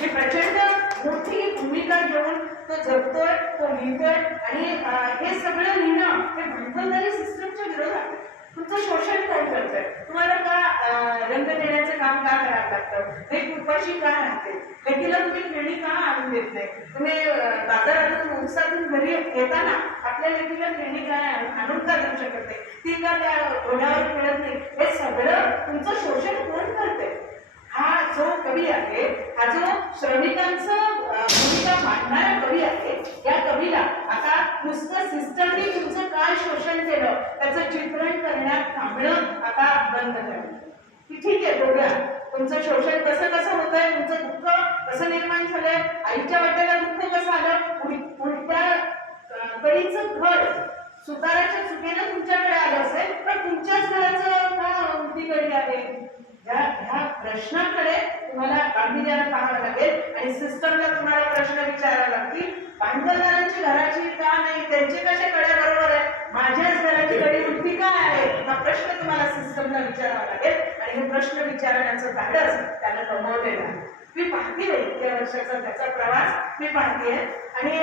हे प्रचंड मोठी भूमिका घेऊन तो जगतोय, तो लिहितोय आणि हे सगळं लिहिणं हे भंडोलदारी सिस्टमच्या विरोधात. तुमचं शोषण कोण करतंय? तुम्हाला का रंग देण्याचं काम का करावं लागतं? हे उपाशी का राहते? लेकीला तुम्ही खेळणी का आणून देत नाही? तुम्ही बाजारातून उसातून घरी येताना आपल्या लेकीला खेळणी काय आणून का देऊ शकत नाही? ती का त्या घोड्यावर खेळत नाही? हे सगळं तुमचं शोषण कोण करते? हा जो कवी आहे, हा जो श्रमिकांचं भूमिका मांडणारा कवी आहे, या कवीला आता नुसतं सिस्टमने तुमचं काय शोषण केलं त्याचं चित्रण करण्यात थांबणं आता बंद करावं. की ठीक आहे, बघूया तुमचं शोषण कसं कसं होतंय, तुमचं दुःख कसं निर्माण झालंय, आईच्या वाट्याला दुःख कसं आलं, उलट्या कळीचं घर सुताराच्या चुकीनं तुमच्याकडे आलं असेल, पण तुमच्याच घराचं का उलटी कळी आहे? ह्या प्रश्नाकडे तुम्हाला गांभीर्याने पाहावं लागेल आणि सिस्टमला तुम्हाला प्रश्न विचारावे लागतील. भांडवलदारांची घराची का नाही, त्यांचे कसे कडे बरोबर आहे, माझ्याच घराची कडी उलटी का आहे, हा प्रश्न तुम्हाला सिस्टमला विचारावा लागेल आणि हे प्रश्न विचारण्याचं धाडस त्यानं कमवलेलं आहे. मी पाहते इतक्या वर्षाचा त्याचा प्रवास मी पाहते आणि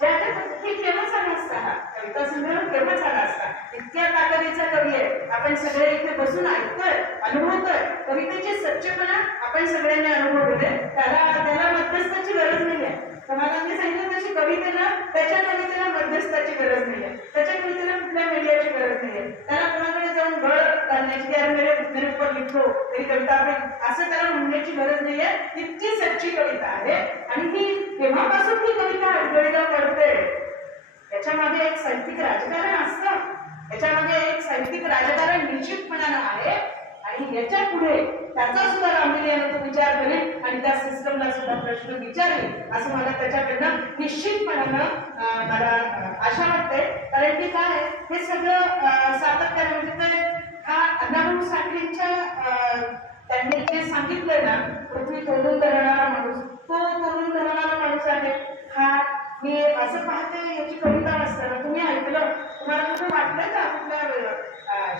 ज्याच्या किती फेमस आला असता हा कविता संग्रह फेमस आला असता. इतक्या ताकदीचा कवी आहे, आपण सगळे इथे बसून ऐकतोय, अनुभवतोय. कवितेचे सच्चेपणा आपण सगळ्यांनी अनुभवले. त्याला मध्यस्थाची गरज नाहीये. समाजाने सांगितलं तशी कवितेला, त्याच्या कवितेला मध्यस्थाची गरज नाहीये, त्याच्या कवितेला कुठल्या मीडियाची गरज नाहीये. त्याला कोणाकडे जाऊन गळ करण्याची, यार मेरे ऊपर लिखो तरी कविता आपण असं त्याला म्हणण्याची गरज नाहीये. इतकी सच्ची कविता आहे आणि ही तेव्हापासून ही कविता अडगळीला पडते. याच्यामध्ये एक साहित्यिक राजकारण असतं, याच्यामध्ये एक साहित्यिक राजकारण निश्चितपणानं आहे आणि याच्या पुढे त्याचा सुद्धा गांभीर्याने तो विचार करेल आणि त्या सिस्टमला सुद्धा प्रश्न विचारेल असं मला त्याच्याकडनं निश्चितपणानं मला आशा वाटते. कारण की काय हे सगळं सातत्याने म्हणजे हा अण्णाभाऊ साठेंच्या त्यांनी जे सांगितलंय ना, पृथ्वी तोडून धरणारा माणूस, तो तोडून धरणारा माणूस आहे हा. मी असं पाहते याची कविता असताना तुम्ही ऐकलं, तुम्हाला कुठं वाटलं का कुठल्या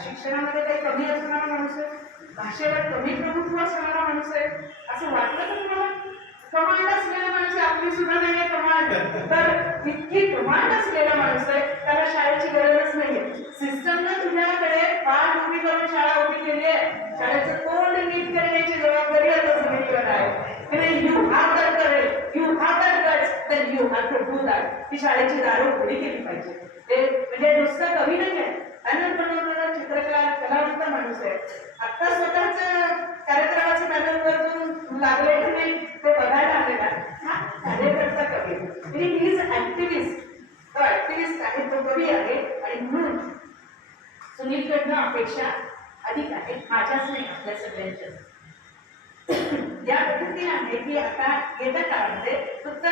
शिक्षणामध्ये काही कमी असणारा माणूस आहे, भाषेवर कमी प्रभुत्व असणारा माणूस आहे असं वाटलं का तुम्हाला? कमांड असलेला माणूस आपली सुद्धा नाहीये कमांड, तर इतकी कमांड असलेला माणूस आहे, त्याला शाळेची गरजच नाहीये. सिस्टमनं तुझ्याकडे पाठ उभी करून शाळा उभी केली आहे, शाळेचं तोंड नीट करण्याची जबाबदारी आता समितीवर आहे. You have that courage, you have that guts, then you have to do that. ती शाळेची दारू उघडी केली पाहिजे. ते म्हणजे नुसतं कवी नाही आहे, पॅनल बनवणारा चित्रकार कलावंत माणूस आहे. आता स्वतःच कार्यक्रमाच्या पॅनलवर लागलेलं नाही ते बघायला आलेला हा कार्यकर्ता कवी म्हणजे ही इज ऍक्टिव्हिस्ट. तो ऍक्टिव्हिस्ट आहे, तो कवी आहे आणि म्हणून सुनीलकडनं अपेक्षा अधिक आहे, माझ्याच नाही आपल्या सगळ्यांच्याच. या पद्धतीने आहे की आता येत्या काळामध्ये फक्त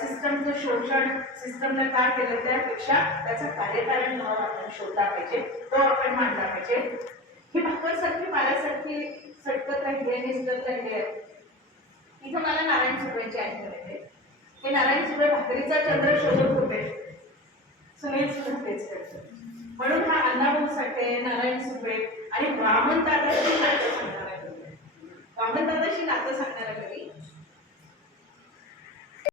सिस्टमचं शोषण, सिस्टमने काय केलं त्यापेक्षा त्याचं कार्यकारण भाव आपण शोधला पाहिजे, तो आपण मांडला पाहिजे. ही भाकरसारखी पाल्यासारखी सटकत राहिली आहे, निसटत राहिली आहे. इथं मला नारायण सुर्वेची आठवण येते. हे नारायण सुर्वे भाकरीचा चंद्र शोधत होते, सुनील सुद्धा तेच करतो. म्हणून हा अण्णाभाऊ साठे, नारायण सुर्वे आणि वामनदादाशी नातं सांगणारा कवी, वामनदादाशी नातं सांगणारा कवी